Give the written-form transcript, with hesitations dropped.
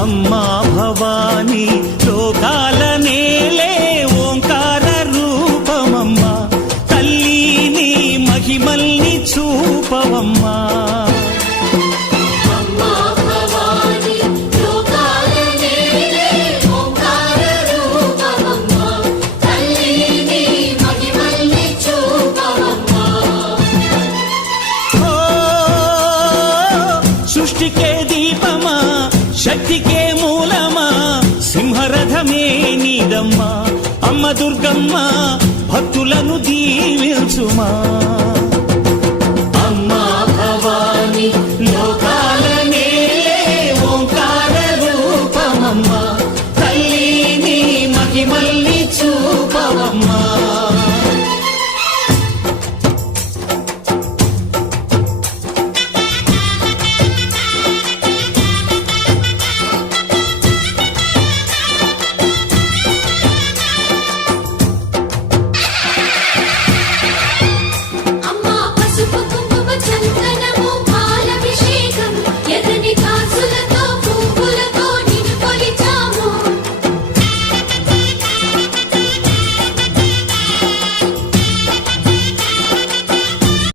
అమ్మా భవానీ లోకాల నేలే ఓంకార రూపమమ్మా, తల్లి నీ మహిమల్ని చూపవమ్మా. సృష్టికే దీపమా, శక్తికే మూలమా, సింహరథమే నీదమ్మా. అమ్మ దుర్గమ్మ భక్తులను దీవించుమా.